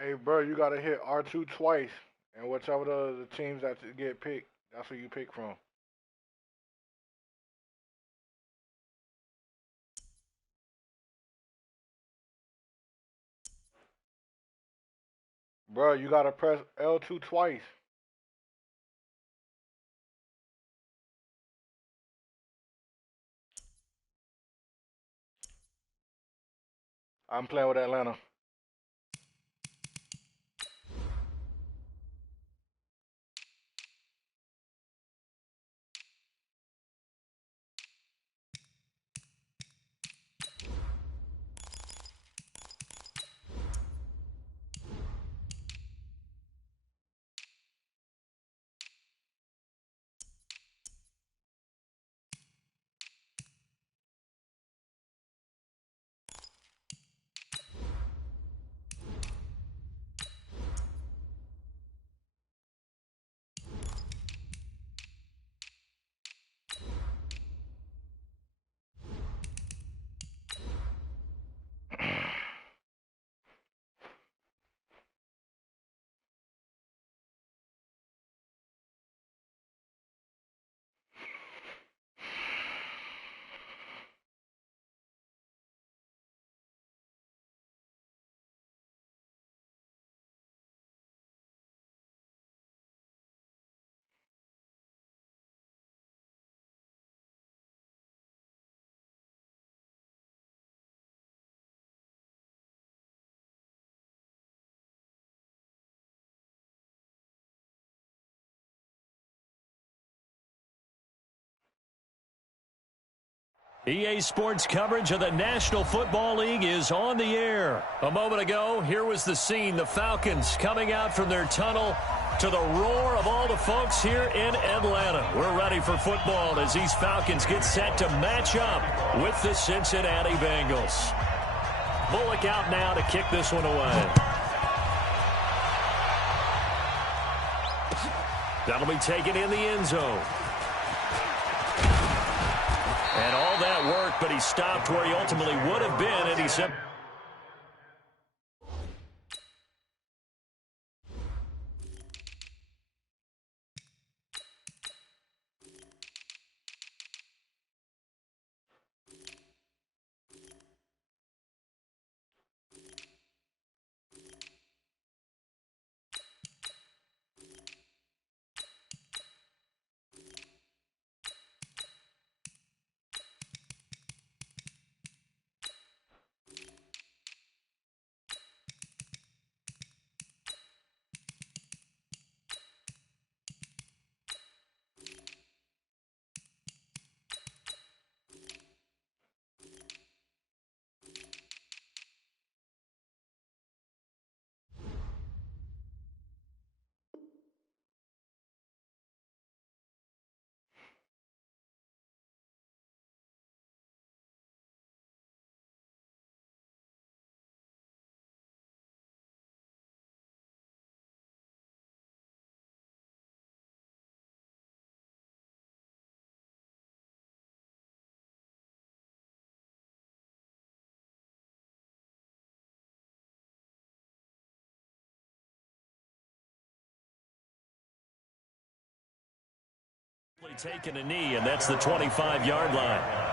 Hey, bro, you gotta hit R2 twice, and whichever the teams that get picked, that's who you pick from. Bro, you gotta press L2 twice. I'm playing with Atlanta. EA Sports coverage of the National Football League is on the air. A moment ago, here was the scene. The Falcons coming out from their tunnel to the roar of all the folks here in Atlanta. We're ready for football as these Falcons get set to match up with the Cincinnati Bengals. Bullock out now to kick this one away. That'll be taken in the end zone. And all that work, but he stopped where he ultimately would have been, and he said... taking a knee, and that's the 25-yard line.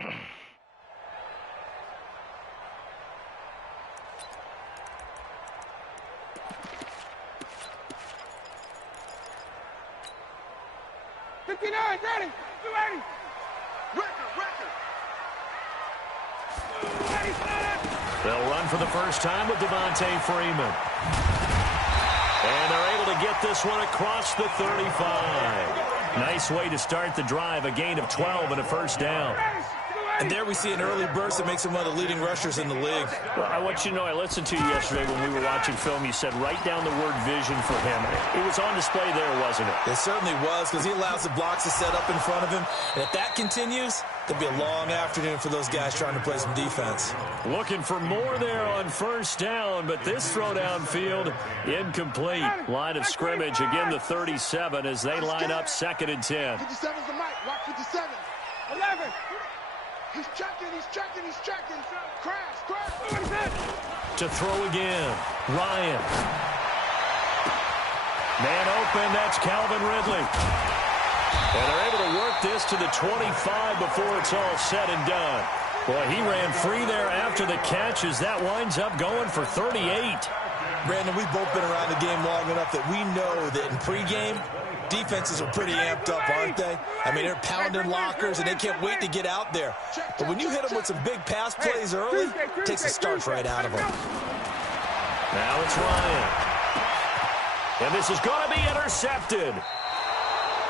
Ready. They'll run for the first time with Devontae Freeman. And they're able to get this one across the 35. Nice way to start the drive, a gain of 12 and a first down. And there we see an early burst that makes him one of the leading rushers in the league. Well, I want you to know, I listened to you yesterday when we were watching film. You said write down the word vision for him. It was on display there, wasn't it? It certainly was, because he allows the blocks to set up in front of him. And if that continues, it'll be a long afternoon for those guys trying to play some defense. Looking for more there on first down, but this throw downfield incomplete. Line of scrimmage, again the 37 as they line up 2nd and 10. 57's the mic. Watch 57. 11. He's checking. Crash. To throw again, Ryan. Man open, that's Calvin Ridley. And they're able to work this to the 25 before it's all said and done. Boy, he ran free there after the catch as that winds up going for 38. Brandon, we've both been around the game long enough that we know that in pregame, defenses are pretty amped up, aren't they? I mean, they're pounding lockers, and they can't wait to get out there. But when you hit them with some big pass plays early, it takes the starch right out of them. Now it's Ryan. And this is going to be intercepted.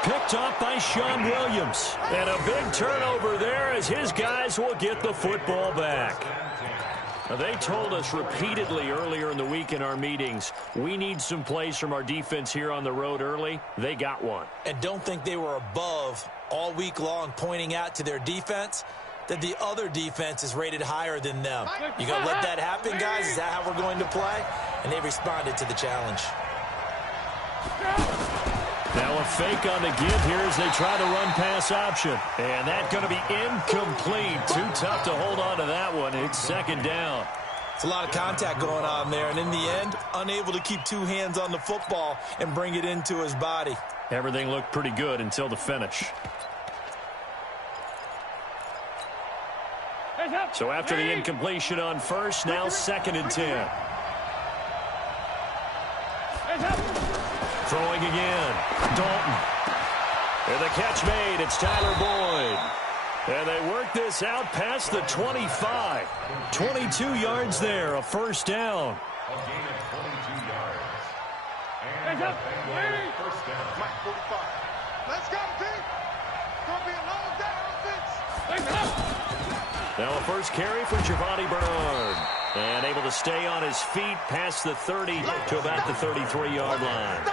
Picked off by Sean Williams. And a big turnover there as his guys will get the football back. Now, they told us repeatedly earlier in the week in our meetings, we need some plays from our defense here on the road early. They got one. And don't think they were above all week long pointing out to their defense that the other defense is rated higher than them. You going to let that happen, guys? Is that how we're going to play? And they responded to the challenge. Now a fake on the give here as they try the run-pass option. And that's going to be incomplete. Too tough to hold on to that one. It's 2nd down. It's a lot of contact going on there. And in the end, unable to keep two hands on the football and bring it into his body. Everything looked pretty good until the finish. So after the incompletion on first, now 2nd and 10. Throwing again. Dalton. And the catch made. It's Tyler Boyd. And they work this out past the 25. 22 yards there. A first down. A gain of 22 yards. And a first down. Mike 45. Let's go, Pete. Gonna be a long day, offense. Now a first carry for Giovanni Bernard. And able to stay on his feet past the 30 to about the 33-yard line.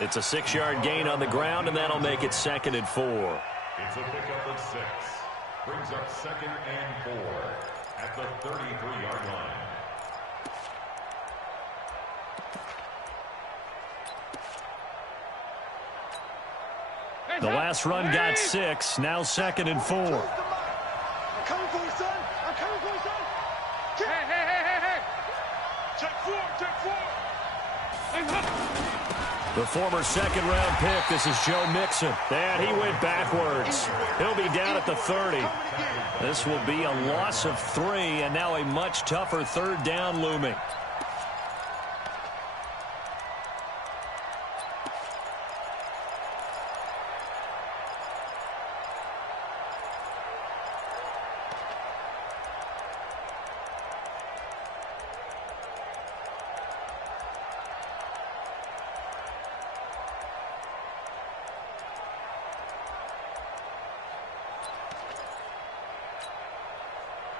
It's a 6-yard gain on the ground, and that'll make it 2nd and 4. It's a pickup of 6. Brings up 2nd and 4 at the 33-yard line. The last run got 6. Now 2nd and 4. I'm coming for you, son. I'm coming for you, son. Hey. Check 4. The former 2nd-round pick, this is Joe Mixon. And he went backwards. He'll be down at the 30. This will be a loss of 3, and now a much tougher 3rd down looming.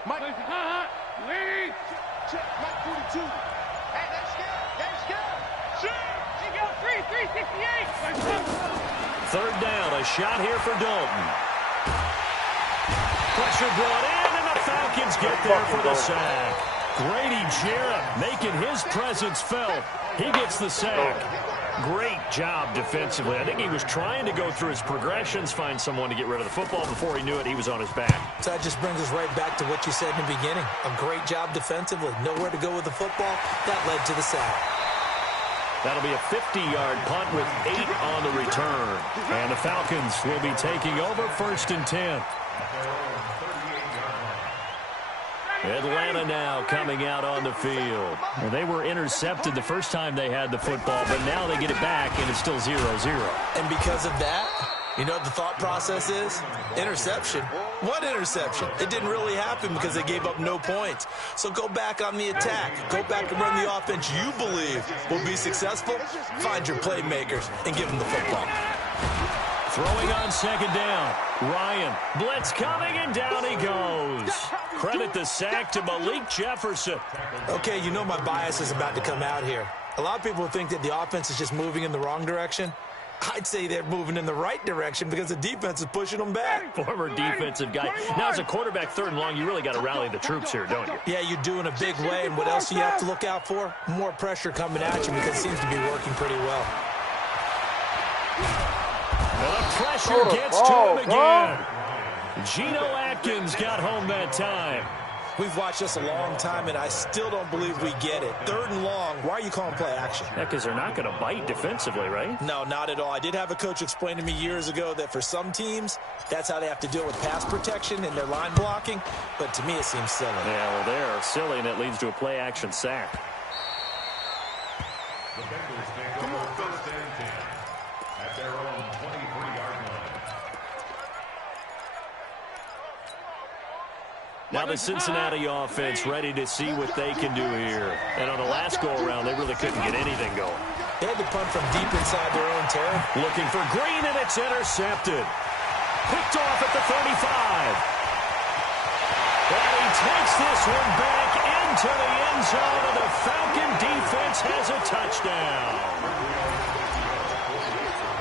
Mike. Lee. Check. Mike 42. Hey, let's go. Shoot. He got 368. 3rd down, a shot here for Dalton. Pressure brought in, and the Falcons get there for the sack. Grady Jarrett making his presence felt. He gets the sack. Great job defensively. I think he was trying to go through his progressions, find someone to get rid of the football. Before he knew it, he was on his back. So that just brings us right back to what you said in the beginning. A great job defensively. Nowhere to go with the football. That led to the sack. That'll be a 50-yard punt with 8 on the return. And the Falcons will be taking over 1st and 10. Atlanta now coming out on the field. Well, they were intercepted the first time they had the football, but now they get it back, and it's still 0-0. And because of that, you know what the thought process is? Interception. What interception? It didn't really happen because they gave up no points. So go back on the attack. Go back and run the offense you believe will be successful. Find your playmakers and give them the football. Throwing on second down. Ryan. Blitz coming, and down he goes. Credit the sack to Malik Jefferson. Okay, you know my bias is about to come out here. A lot of people think that the offense is just moving in the wrong direction. I'd say they're moving in the right direction because the defense is pushing them back. Former defensive guy. Now, as a quarterback, 3rd and long, you really got to rally the troops here, don't you? Yeah, you do in a big way. And what else do you have to look out for? More pressure coming at you because it seems to be working pretty well. The pressure gets to him again. Geno Atkins got home that time. We've watched this a long time, and I still don't believe we get it. 3rd and long, why are you calling play action? Yeah, because they're not going to bite defensively, right? No, not at all. I did have a coach explain to me years ago that for some teams, that's how they have to deal with pass protection and their line blocking. But to me, it seems silly. Yeah, well, they're silly, and it leads to a play action sack. The Bengals take over 1st and 10 at their own 23-yard line. Now the Cincinnati offense ready to see what they can do here. And on the last go-around, they really couldn't get anything going. They had to punt from deep inside their own territory. Looking for Green, and it's intercepted. Picked off at the 35. And he takes this one back into the end zone, and the Falcon defense has a touchdown.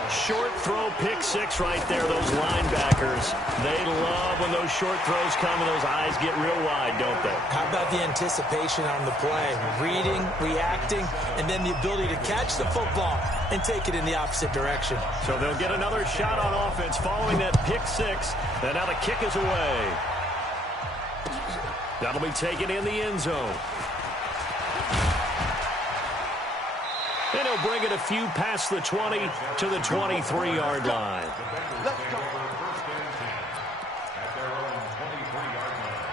Short throw, pick 6 right there, those linebackers. They love when those short throws come and those eyes get real wide, don't they? How about the anticipation on the play? Reading, reacting, and then the ability to catch the football and take it in the opposite direction. So they'll get another shot on offense following that pick 6, and now the kick is away. That'll be taken in the end zone. And he'll bring it a few past the 20 to the 23-yard line. Let's go. 1st and 10 at their own 23-yard line.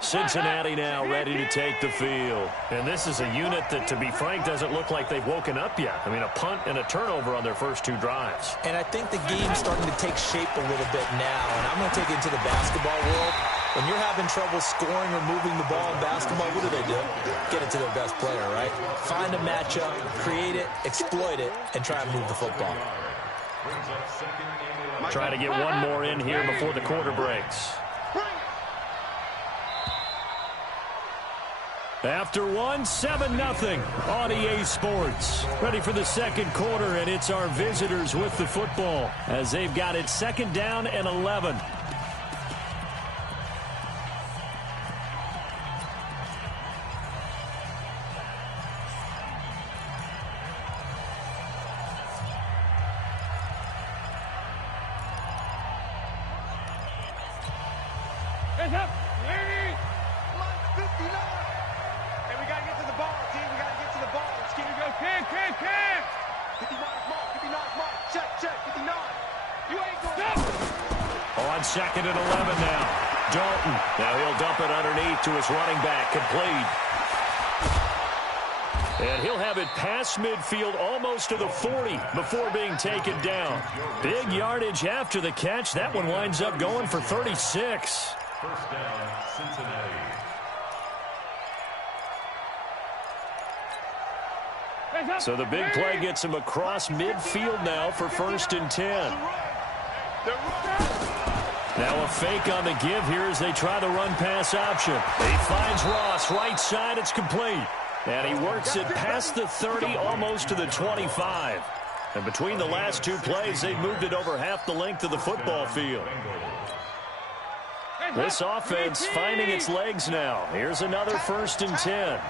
Cincinnati now ready to take the field. And this is a unit that, to be frank, doesn't look like they've woken up yet. I mean, a punt and a turnover on their first 2 drives. And I think the game's starting to take shape a little bit now. And I'm going to take it into the basketball world. When you're having trouble scoring or moving the ball in basketball, what do? Get it to their best player, right? Find a matchup, create it, exploit it, and try and move the football. Try to get one more in here before the quarter breaks. After 7-0 on EA Sports. Ready for the second quarter, and it's our visitors with the football as they've got it 2nd down and 11. Hands up! Ladies! 59! Hey, we gotta get to the ball, team. We gotta get to the ball. Let's keep it going. Kick! 59 mark, 59 mark. Check, 59. You ain't going up! On 2nd and 11 now. Dalton. Now he'll dump it underneath to his running back. Complete. And he'll have it past midfield almost to the 40 before being taken down. Big yardage after the catch. That one winds up going for 36. 1st down, Cincinnati. So the big play gets him across midfield now for 1st and 10. Now a fake on the give here as they try the run-pass option. He finds Ross, right side, it's complete. And he works it past the 30, almost to the 25. And between the last 2 plays, they've moved it over half the length of the football field. This offense finding its legs now. Here's another 1st and 10.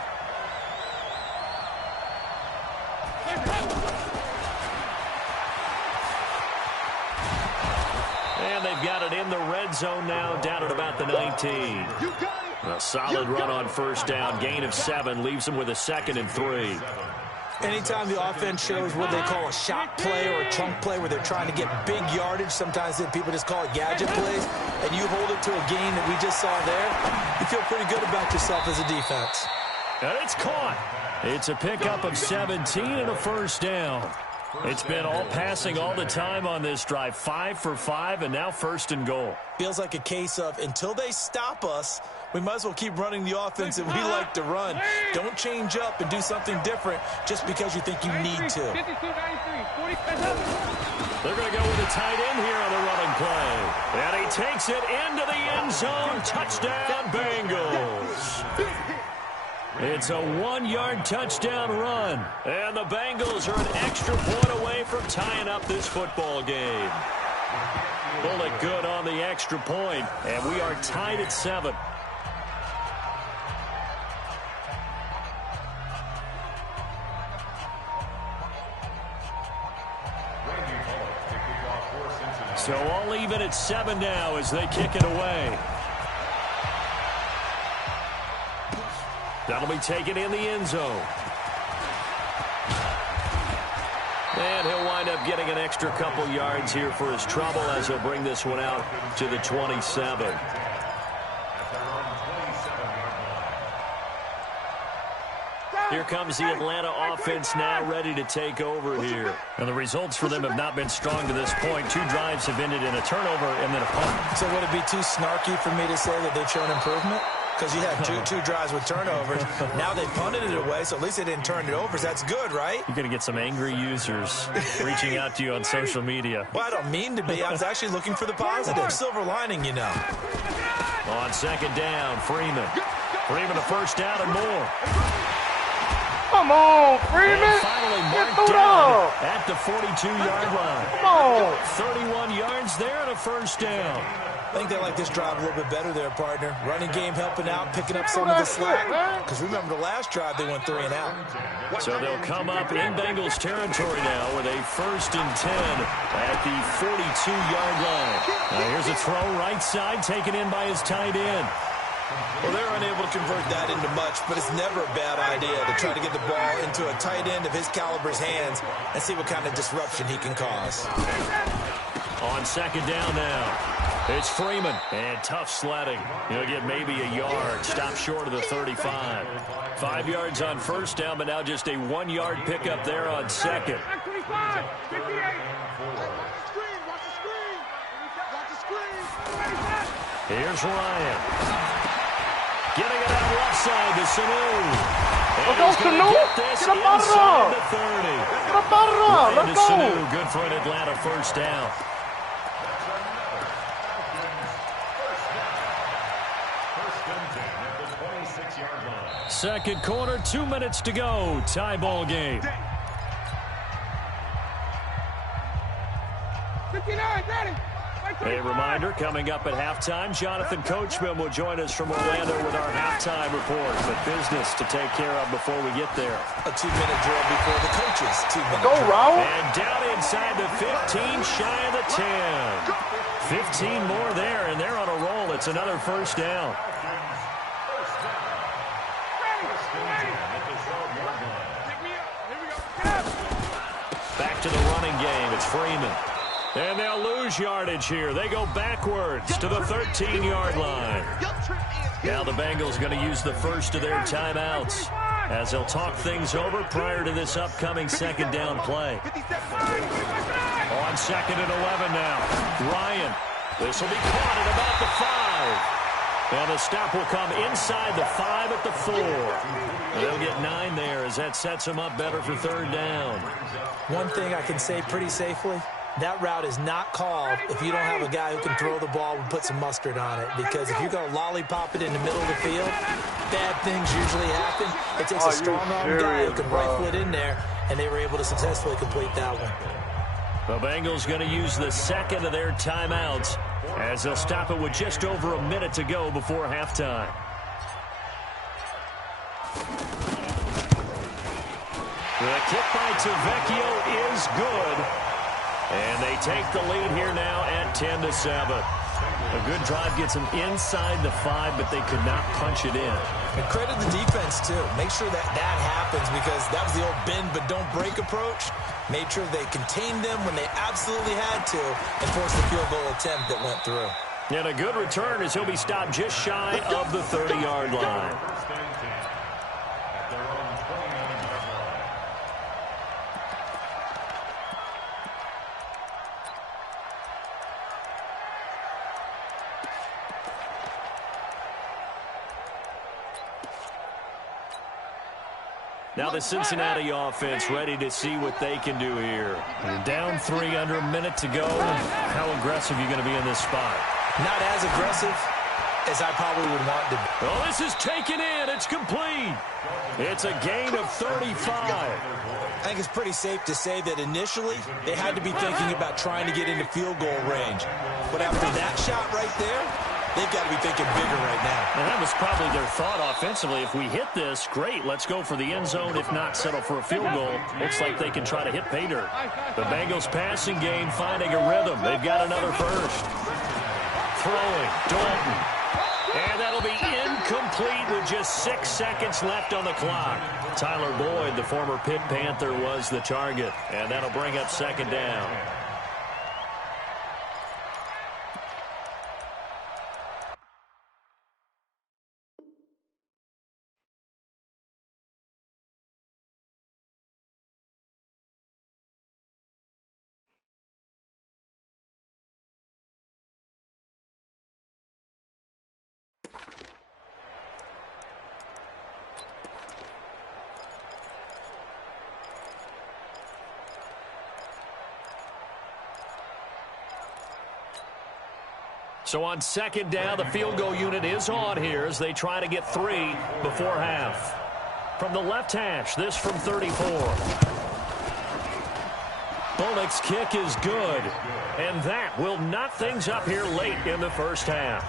And they've they've got it in the red zone now, down at about the 19. A solid run on first down. Gain of 7 leaves them with a 2nd and 3. Anytime the offense shows what they call a shot play or a chunk play where they're trying to get big yardage, sometimes people just call it gadget plays, and you hold it to a gain that we just saw there, you feel pretty good about yourself as a defense. And it's caught. It's a pickup of 17 and a first down. It's been all passing all the time on this drive. 5 for 5, and now 1st and goal. Feels like a case of until they stop us, we might as well keep running the offense that we like to run. Don't change up and do something different just because you think you need to. They're going to go with a tight end here on the running play. And he takes it into the end zone. Touchdown, Bengals. It's a 1-yard touchdown run. And the Bengals are an extra point away from tying up this football game. Bullet good on the extra point, and we are tied at 7. So all even at 7 now as they kick it away. That'll be taken in the end zone. And he'll wind up getting an extra couple yards here for his trouble as he'll bring this one out to the 27. Here comes the Atlanta offense now ready to take over here. And the results for them have not been strong to this point. 2 drives have ended in a turnover and then a punt. So would it be too snarky for me to say that they've shown improvement? Because you had two drives with turnovers. Now they punted it away, so at least they didn't turn it over. So that's good, right? You're going to get some angry users reaching out to you on social media. Well, I don't mean to be. I was actually looking for the positive. Silver lining, you know. On 2nd down, Freeman. Freeman a first down and more. Come on, Freeman. And finally marked down at the 42-yard line. Come on. 31 yards there and a first down. I think they like this drive a little bit better there, partner. Running game helping out, picking up some of the slack. Because remember the last drive, they went 3 and out. So they'll come up in Bengals territory now with a 1st and 10 at the 42-yard line. Now here's a throw right side taken in by his tight end. Well, they're unable to convert that into much, but it's never a bad idea to try to get the ball into a tight end of his caliber's hands and see what kind of disruption he can cause. On 2nd down now, it's Freeman, and tough sledding. He'll get maybe a yard, stop short of the 35. 5 yards on first down, but now just a 1-yard pickup there on 2nd. Here's Ryan. Getting it out left side to Sanu. Let's go, Sanu. Get a barra. The 30. Get a barra. Let's go. Sanu, good for an Atlanta first down. Second quarter, 2 minutes to go. Tie ball game. 59, ready. A reminder, coming up at halftime, Jonathan Coachman will join us from Orlando with our halftime report. But business to take care of before we get there. A 2-minute drill before the coaches. 2-minute Go, drill. Raul. And down inside the 15, shy of the 10. 15 more there, and they're on a roll. It's another first down. Back to the running game. It's Freeman. And they'll lose yardage here. They go backwards to the 13-yard line. Now the Bengals going to use the first of their timeouts as they'll talk things over prior to this upcoming 2nd down play. On 2nd and 11 now. Ryan. This will be caught at about the 5. And the stop will come inside the 5 at the 4. They'll get 9 there as that sets them up better for 3rd down. One thing I can say pretty safely, that route is not called if you don't have a guy who can throw the ball and put some mustard on it. Because if you're going to lollipop it in the middle of the field, bad things usually happen. It takes a strong-armed guy who can rifle it in there, and they were able to successfully complete that one. The Bengals going to use the 2nd of their timeouts as they'll stop it with just over a minute to go before halftime. The kick by Tavecchio is good. And they take the lead here now at 10-7. A good drive gets them inside the 5, but they could not punch it in. And credit the defense, too. Make sure that happens, because that was the old bend but don't break approach. Made sure they contained them when they absolutely had to and forced the field goal attempt that went through. And a good return as he'll be stopped just shy of the 30-yard line. Now the Cincinnati offense ready to see what they can do here. You're down 3 under a minute to go. How aggressive are you going to be in this spot? Not as aggressive as I probably would want to be. Well, this is taken in. It's complete. It's a gain of 35. I think it's pretty safe to say that initially they had to be thinking about trying to get into field goal range. But after that shot right there, they've got to be thinking bigger right now. And that was probably their thought offensively. If we hit this, great, let's go for the end zone. If not, settle for a field goal. Looks like they can try to hit pay dirt. The Bengals passing game finding a rhythm. They've got another first. Throwing, Dalton. And that'll be incomplete with just 6 seconds left on the clock. Tyler Boyd, the former Pitt Panther, was the target. And that'll bring up second down. So on second down, the field goal unit is on here as they try to get 3 before half. From the left hash, this from 34. Bullock's kick is good. And that will knot things up here late in the first half.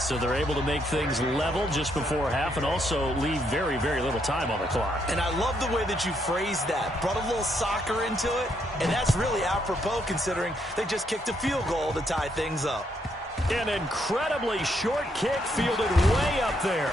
So they're able to make things level just before half and also leave very, very little time on the clock. And I love the way that you phrased that. Brought a little soccer into it. And that's really apropos considering they just kicked a field goal to tie things up. An incredibly short kick fielded way up there.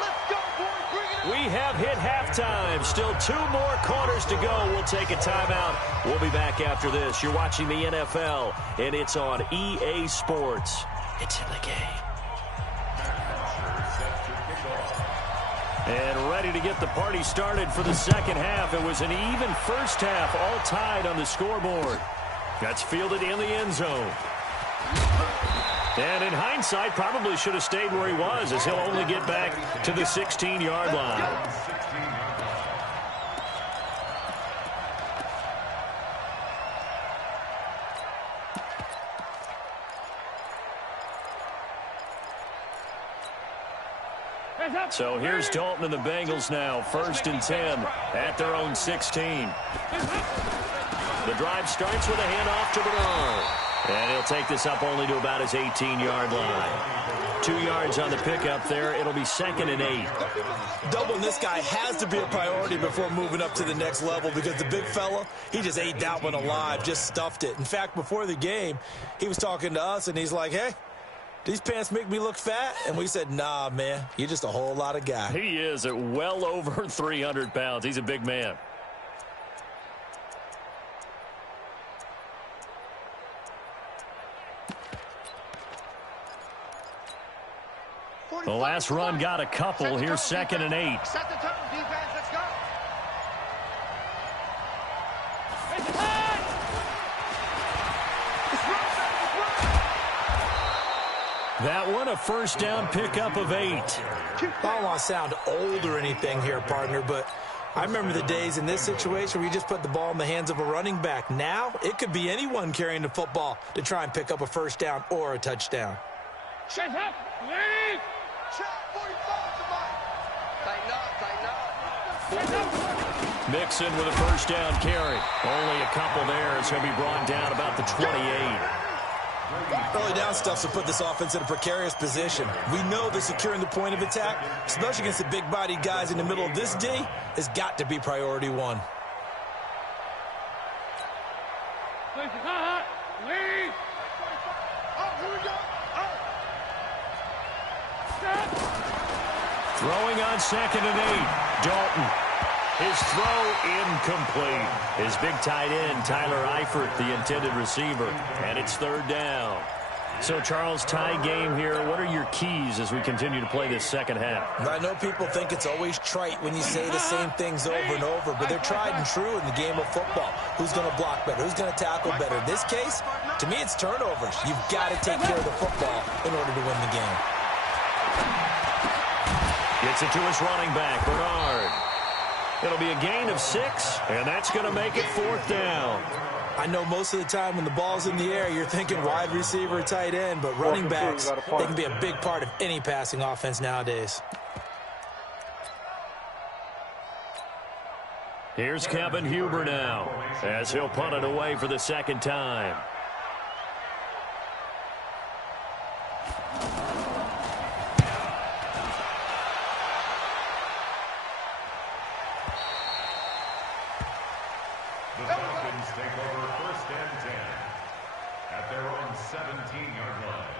Let's go, boys. Bring it on. We have hit halftime. Still 2 more quarters to go. We'll take a timeout. We'll be back after this. You're watching the NFL, and it's on EA Sports. It's in the game. And ready to get the party started for the second half. It was an even first half, all tied on the scoreboard. That's fielded in the end zone. And in hindsight, probably should have stayed where he was, as he'll only get back to the 16-yard line. So here's Dalton and the Bengals now, 1st and 10 at their own 16. The drive starts with a handoff to Bernard. And he'll take this up only to about his 18-yard line. 2 yards on the pickup there. It'll be 2nd and 8. Doubling this guy has to be a priority before moving up to the next level because the big fella, he just ate that one alive, just stuffed it. In fact, before the game, he was talking to us, and he's like, hey, these pants make me look fat? And we said, nah, man, you're just a whole lot of guy. He is at well over 300 pounds. He's a big man. The last run got a couple. Here's 2nd and 8. Set the tone, defense. Let's go. That one a first down pickup of 8. I don't want to sound old or anything here, partner, but I remember the days in this situation where you just put the ball in the hands of a running back. Now, it could be anyone carrying the football to try and pick up a first down or a touchdown. Shut up. Lead. Check 45 tonight. Tighten up. Mixon with a first down carry. Only a couple there as he'll be brought down about the 28. Early down stuff to put this offense in a precarious position. We know that securing the point of attack, especially against the big-bodied guys in the middle of this D, has got to be priority 1. Lead. Oh, here we go. Oh. Throwing on 2nd and 8. Dalton. His throw incomplete. His big tight end, Tyler Eifert, the intended receiver. And it's 3rd down. So, Charles, tie game here. What are your keys as we continue to play this second half? I know people think it's always trite when you say the same things over and over, but they're tried and true in the game of football. Who's going to block better? Who's going to tackle better? In this case, to me, it's turnovers. You've got to take care of the football in order to win the game. Gets it to his running back, Bernard. It'll be a gain of 6, and that's going to make it 4th down. I know most of the time when the ball's in the air, you're thinking wide receiver, tight end, but running backs, they can be a big part of any passing offense nowadays. Here's Kevin Huber now, as he'll punt it away for the 2nd time. The Falcons take over 1st and 10 at their own 17-yard line.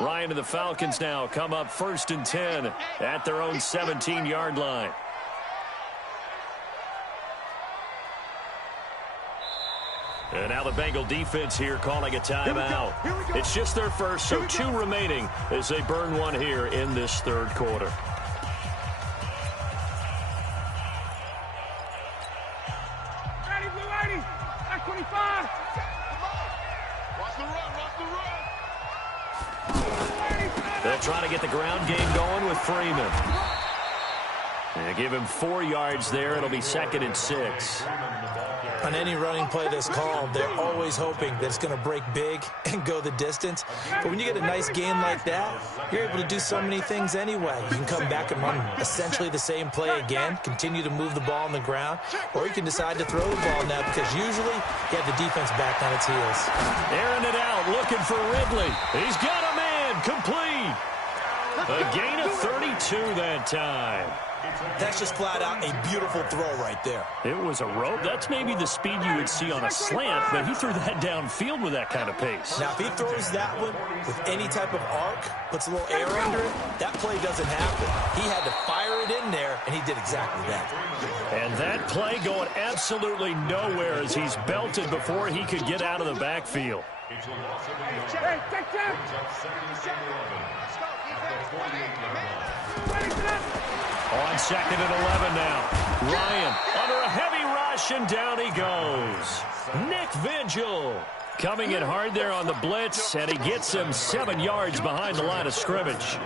Ryan and the Falcons now come up 1st and 10 at their own 17-yard line. And now the Bengal defense here calling a timeout. It's just their first, so 2 remaining as they burn one here in this 3rd quarter. Ready, blue 80. Back 25. Watch the run, They'll try to get the ground game going with Freeman. They give him 4 yards there. It'll be 2nd and 6. On any running play that's called, they're always hoping that it's going to break big and go the distance. But when you get a nice gain like that, you're able to do so many things anyway. You can come back and run essentially the same play again, continue to move the ball on the ground, or you can decide to throw the ball now because usually you have the defense back on its heels. Airing it out, looking for Ridley. He's got a man, complete. A gain of 32 that time. That's just flat out a beautiful throw right there. It was a rope. That's maybe the speed you would see on a slant, but he threw that downfield with that kind of pace. Now, if he throws that one with any type of arc, puts a little air under it, that play doesn't happen. He had to fire it in there, and he did exactly that. And that play going absolutely nowhere as he's belted before he could get out of the backfield. It's a loss of a yard. Hey, take that. Brings up 2nd and 11 at the 48-yard line. On 2nd and 11 now. Ryan under a heavy rush, and down he goes. Nick Vigil coming in hard there on the blitz, and he gets him 7 yards behind the line of scrimmage.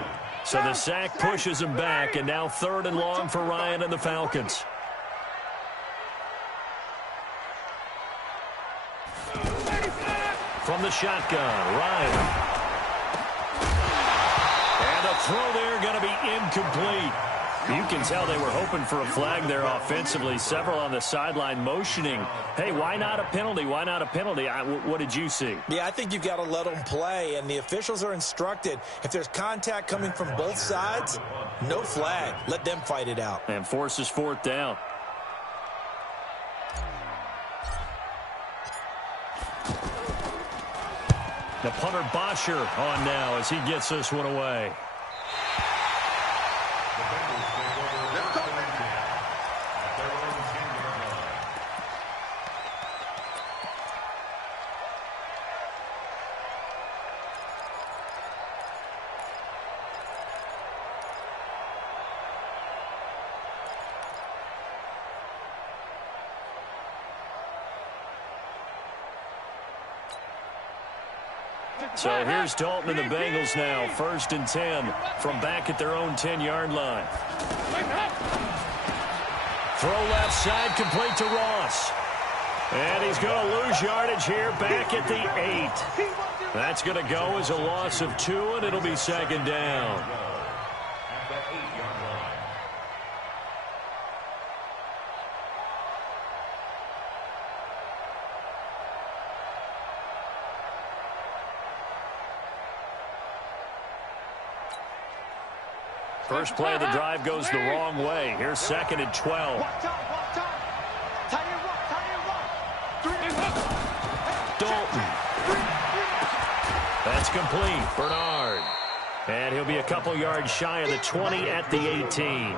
So the sack pushes him back, and now 3rd and long for Ryan and the Falcons. From the shotgun, Ryan. And a throw there going to be incomplete. You can tell they were hoping for a flag there offensively. Several on the sideline motioning, hey, why not a penalty? Why not a penalty? What did you see? Yeah, I think you've got to let them play, and the officials are instructed, if there's contact coming from both sides, no flag. Let them fight it out. And forces 4th down. The punter Bosher on now as he gets this one away. The Bengals take over 1st and 10 at their own 10-yard line. So here's Dalton and the Bengals now, 1st and 10 from back at their own 10-yard line. Throw left side, complete to Ross. And he's going to lose yardage here back at the 8. That's going to go as a loss of 2, and it'll be 2nd down. At the 8-yard line. First play of the drive goes the wrong way. Here's 2nd and 12. Dalton. That's complete. Bernard. And he'll be a couple yards shy of the 20 at the 18.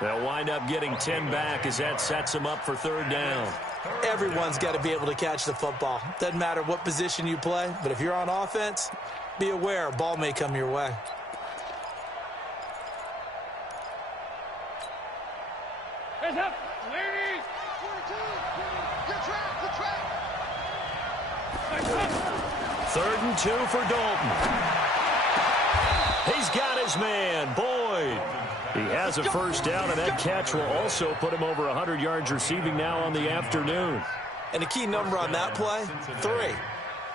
They'll wind up getting 10 back as that sets him up for 3rd down. Everyone's got to be able to catch the football. Doesn't matter what position you play, but if you're on offense, be aware a ball may come your way. Heads up, ladies! 3rd and 2 for Dalton. He's got his man, Boyd. He has a 1st down, and that catch will also put him over 100 yards receiving now on the afternoon. And the key number on that play, 3.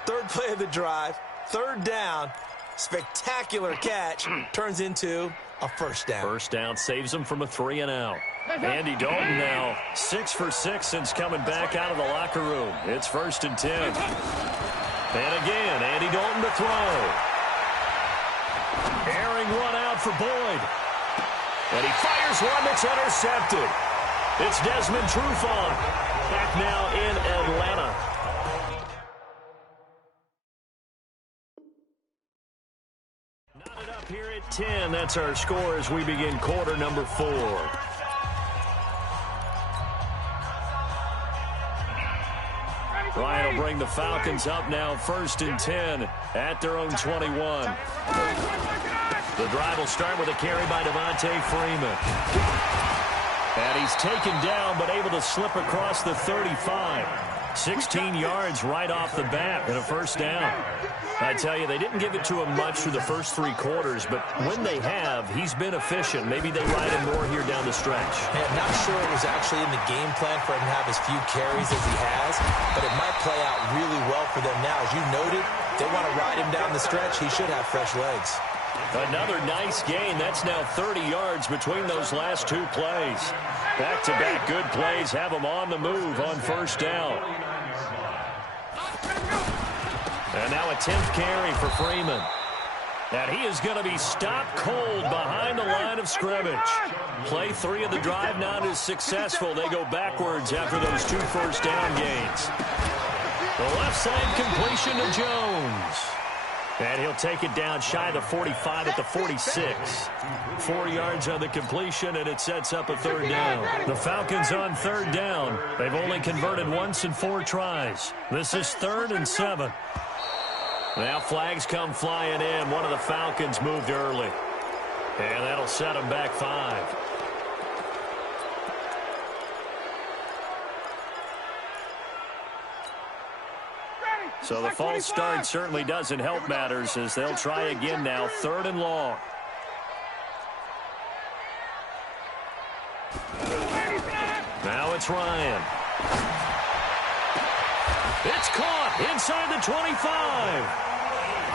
3rd play of the drive, 3rd down, spectacular catch, turns into a 1st down. 1st down saves him from a 3 and out. Andy Dalton now 6 for 6 since coming back out of the locker room. It's 1st and 10. And again, Andy Dalton to throw. Airing one out for Boyd. And he fires one that's intercepted. It's Desmond Trufant back now in Atlanta. Knotted up here at 10. That's our score as we begin quarter number 4. Ryan will bring the Falcons up now 1st and 10 at their own 21. The drive will start with a carry by Devontae Freeman. And he's taken down but able to slip across the 35. 16 yards right off the bat and a 1st down. I tell you, they didn't give it to him much through the first 3 quarters, but when they have, he's been efficient. Maybe they ride him more here down the stretch. Yeah, I'm not sure it was actually in the game plan for him to have as few carries as he has, but it might play out really well for them now. As you noted, they want to ride him down the stretch. He should have fresh legs. Another nice gain. That's now 30 yards between those last 2 plays. Back-to-back good plays have him on the move on 1st down. And now a 10th carry for Freeman. And he is going to be stopped cold behind the line of scrimmage. Play 3 of the drive not as successful. They go backwards after those 2 1st down gains. The left side completion to Jones. And he'll take it down shy of the 45 at the 46. 4 yards on the completion, and it sets up a 3rd down. The Falcons on 3rd down. They've only converted once in 4 tries. This is 3rd and 7. Now flags come flying in. One of the Falcons moved early. And that'll set them back 5. So the false start certainly doesn't help matters as they'll try again now. 3rd and long. Now it's Ryan. It's caught inside the 25.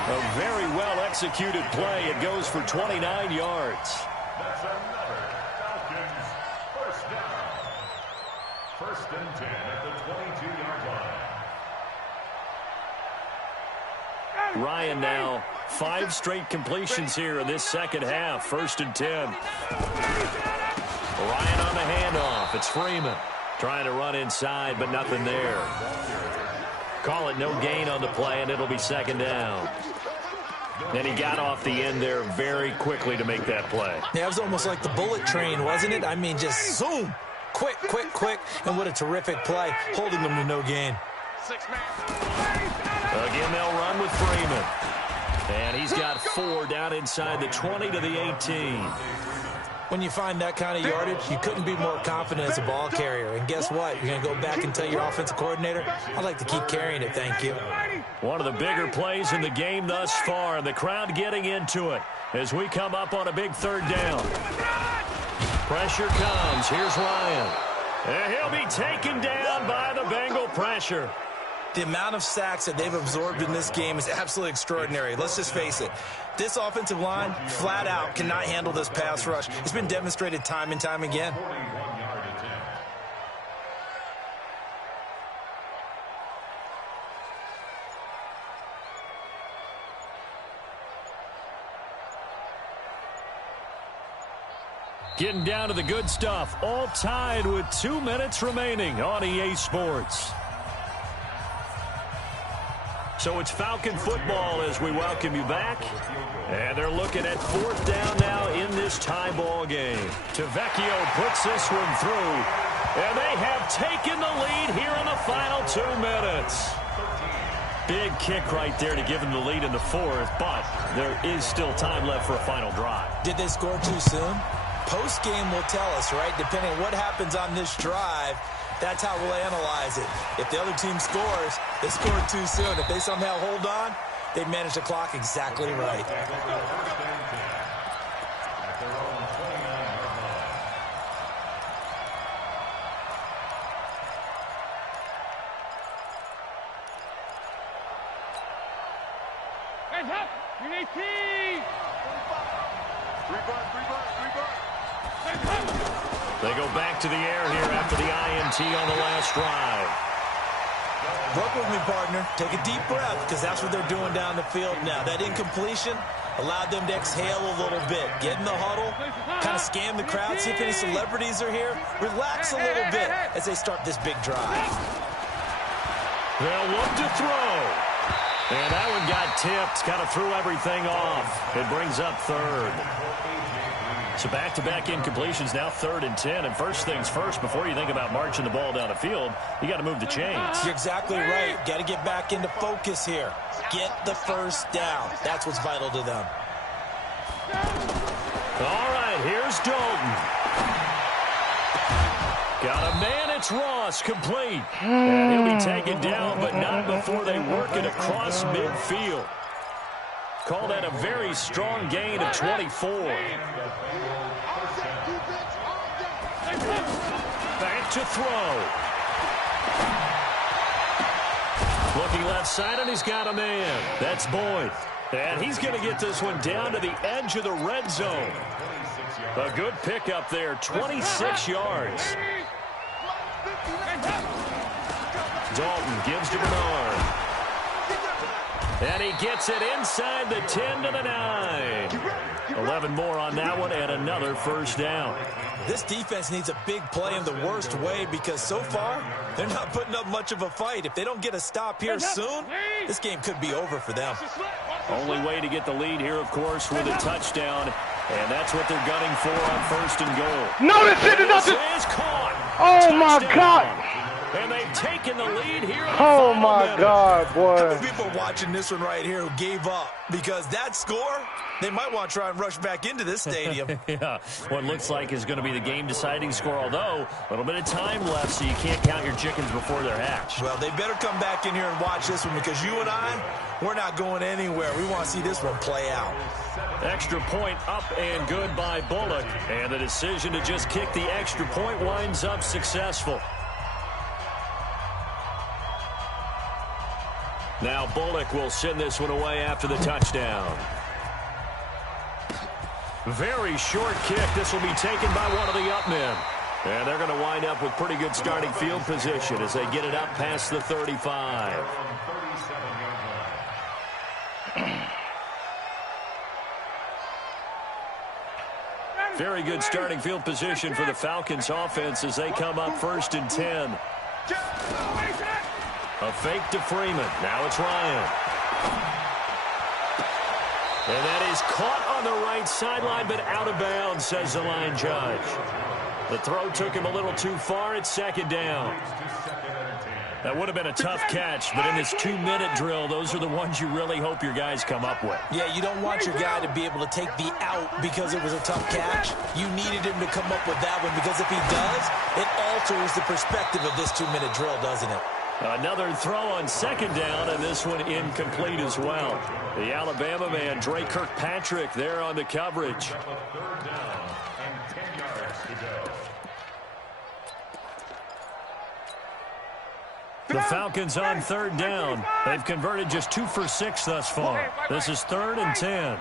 A very well-executed play. It goes for 29 yards. That's another Falcons 1st down. 1st and 10 at the 22-yard line. Ryan now 5 straight completions here in this 2nd half. 1st and 10. Ryan on the handoff. It's Freeman trying to run inside, but nothing there. Call it no gain on the play, and it'll be 2nd down. And he got off the end there very quickly to make that play. Yeah, it was almost like the bullet train, wasn't it? I mean, just zoom. Quick, quick, quick. And what a terrific play, holding them to no gain. Again, they'll run with Freeman. And he's got 4 down inside the 20 to the 18. When you find that kind of yardage, you couldn't be more confident as a ball carrier. And guess what? You're going to go back and tell your offensive coordinator, I'd like to keep carrying it, thank you. One of the bigger plays in the game thus far. The crowd getting into it as we come up on a big 3rd down. Pressure comes. Here's Ryan. And he'll be taken down by the Bengal pressure. The amount of sacks that they've absorbed in this game is absolutely extraordinary. Let's just face it. This offensive line, flat out, cannot handle this pass rush. It's been demonstrated time and time again. Getting down to the good stuff, all tied with 2 minutes remaining on EA Sports. So it's Falcon football as we welcome you back. And they're looking at 4th down now in this tie ball game. Tavecchio puts this one through. And they have taken the lead here in the final 2 minutes. Big kick right there to give them the lead in the 4th, but there is still time left for a final drive. Did they score too soon? Post-game will tell us, right? Depending on what happens on this drive, that's how we'll analyze it. If the other team scores, they scored too soon. If they somehow hold on, they manage the clock exactly right. Hands up! You need key! They go back to the air here after the INT on the last drive. Work with me, partner. Take a deep breath, because that's what they're doing down the field now. That incompletion allowed them to exhale a little bit. Get in the huddle, kind of scan the crowd, see if any celebrities are here. Relax a little bit as they start this big drive. They'll look to throw. And that one got tipped, kind of threw everything off. It brings up 3rd. So back-to-back incompletions, now 3rd and 10. And first things first, before you think about marching the ball down the field, you got to move the chains. You're exactly right. Got to get back into focus here. Get the first down. That's what's vital to them. All right, here's Dalton. Got a man, it's Ross, complete. And he'll be taken down, but not before they work it across midfield. Call that a very strong gain of 24. Back to throw. Looking left side, and he's got a man. That's Boyd. And he's going to get this one down to the edge of the red zone. A good pickup there, 26 yards. Dalton gives to Bernard. And he gets it inside the 10 to the 9. 11 more on that one and another first down. This defense needs a big play in the worst way because so far, they're not putting up much of a fight. If they don't get a stop here soon, this game could be over for them. Only way to get the lead here, of course, with a touchdown. And that's what they're gunning for on 1st and goal. No, that's it. This is caught. Oh, my God. And they've taken the lead here. Oh, my God, boy. People watching this one right here who gave up because that score, they might want to try and rush back into this stadium. Yeah, what looks like is going to be the game-deciding score, although a little bit of time left, so you can't count your chickens before they're hatched. Well, they better come back in here and watch this one because you and I, we're not going anywhere. We want to see this one play out. Extra point up and good by Bullock, and the decision to just kick the extra point winds up successful. Now Bullock will send this one away after the touchdown. Very short kick. This will be taken by one of the up men. And they're going to wind up with pretty good starting field position as they get it up past the 35. Very good starting field position for the Falcons offense as they come up 1st and 10. A fake to Freeman. Now it's Ryan. And that is caught on the right sideline, but out of bounds, says the line judge. The throw took him a little too far. It's 2nd down. That would have been a tough catch, but in this 2-minute drill, those are the ones you really hope your guys come up with. Yeah, you don't want your guy to be able to take the out because it was a tough catch. You needed him to come up with that one because if he does, it alters the perspective of this 2-minute drill, doesn't it? Another throw on 2nd down, and this one incomplete as well. The Alabama man, Dre Kirkpatrick, there on the coverage. 3rd down and 10 yards to go. The Falcons on 3rd down. They've converted just 2 for 6 thus far. This is 3rd and 10.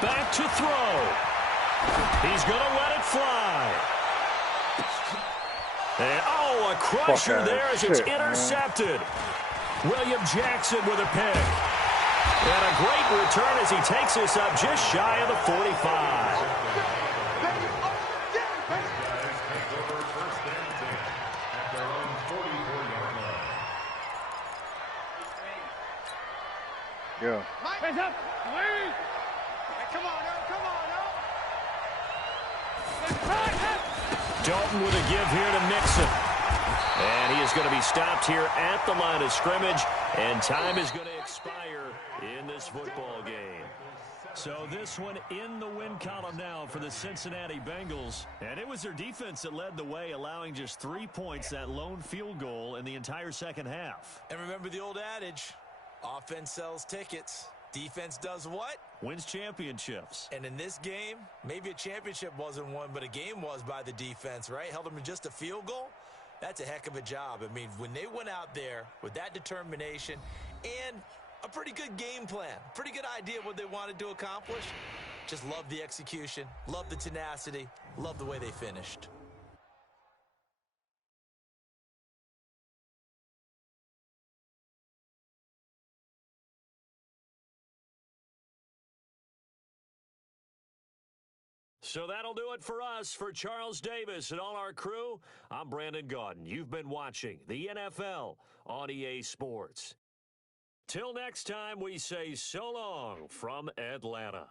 Back to throw. He's going to let it fly. And, oh, a crusher there as it's intercepted. William Jackson with a pick. And a great return as he takes us up just shy of the 45. Yeah. Hands up. Hey, come on, come on, Dalton with a give here to Mixon. And he is going to be stopped here at the line of scrimmage, and time is going to expire in this football game. So this one in the win column now for the Cincinnati Bengals. And it was their defense that led the way, allowing just 3 points, that lone field goal in the entire second half. And remember the old adage, offense sells tickets. Defense does what? Wins championships. And in this game, maybe a championship wasn't won, but a game was by the defense, right? Held them to just a field goal. That's a heck of a job. I mean, when they went out there with that determination and a pretty good game plan, pretty good idea of what they wanted to accomplish, just love the execution, love the tenacity, love the way they finished. So that'll do it for us. For Charles Davis and all our crew, I'm Brandon Gaudin. You've been watching the NFL on EA Sports. Till next time, we say so long from Atlanta.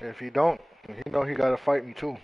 If he don't, he know he gotta fight me too.